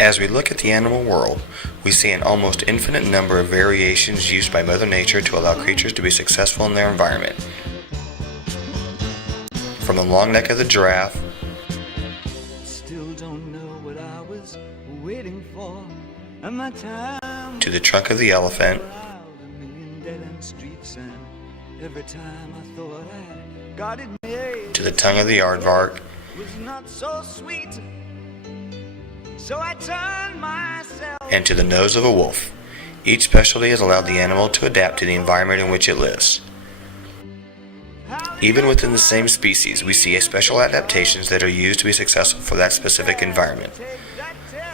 As we look at the animal world, we see an almost infinite number of variations used by Mother Nature to allow creatures to be successful in their environment. From the long neck of the giraffe, to the trunk of the elephant, to the tongue of the aardvark, and to the nose of a wolf. Each specialty has allowed the animal to adapt to the environment in which it lives. Even within the same species, we see special adaptations that are used to be successful for that specific environment.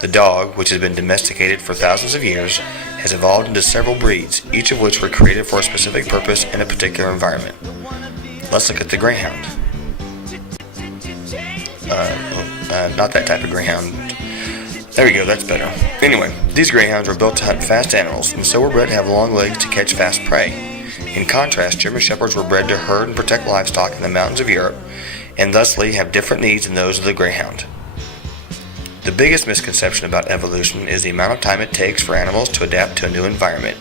The dog, which has been domesticated for thousands of years, has evolved into several breeds, each of which were created for a specific purpose in a particular environment. Let's look at the greyhound. Not that type of greyhound. There we go, that's better. Anyway, these greyhounds were built to hunt fast animals, and so were bred to have long legs to catch fast prey. In contrast, German Shepherds were bred to herd and protect livestock in the mountains of Europe, and thusly have different needs than those of the greyhound. The biggest misconception about evolution is the amount of time it takes for animals to adapt to a new environment.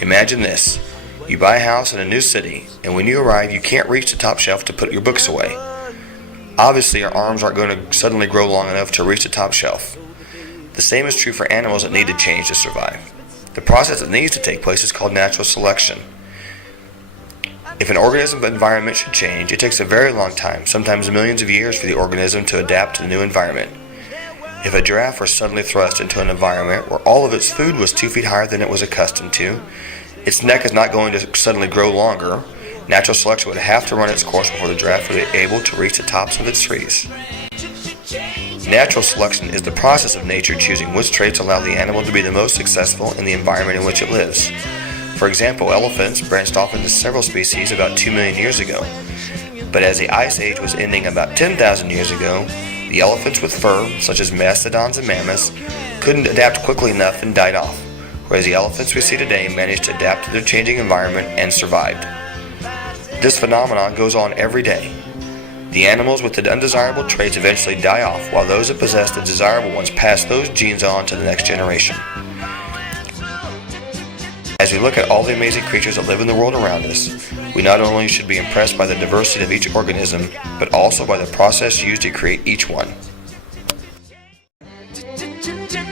Imagine this. You buy a house in a new city, and when you arrive, you can't reach the top shelf to put your books away. Obviously, our arms aren't going to suddenly grow long enough to reach the top shelf. The same is true for animals that need to change to survive. The process that needs to take place is called natural selection. If an organism's environment should change, it takes a very long time, sometimes millions of years, for the organism to adapt to the new environment. If a giraffe were suddenly thrust into an environment where all of its food was 2 feet higher than it was accustomed to, its neck is not going to suddenly grow longer. Natural selection would have to run its course before the giraffe would be able to reach the tops of its trees. Natural selection is the process of nature choosing which traits allow the animal to be the most successful in the environment in which it lives. For example, elephants branched off into several species about 2 million years ago. But as the Ice Age was ending about 10,000 years ago, the elephants with fur, such as mastodons and mammoths, couldn't adapt quickly enough and died off, whereas the elephants we see today managed to adapt to their changing environment and survived. This phenomenon goes on every day. The animals with the undesirable traits eventually die off, while those that possess the desirable ones pass those genes on to the next generation. As we look at all the amazing creatures that live in the world around us, we not only should be impressed by the diversity of each organism, but also by the process used to create each one.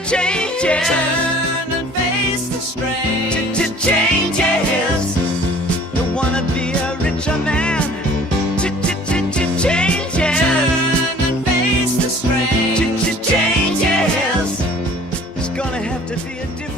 Turn and face the strain. Changes. Don't wanna be a richer man. Changes. Turn and face the strain. Changes. There's gonna have to be a difference.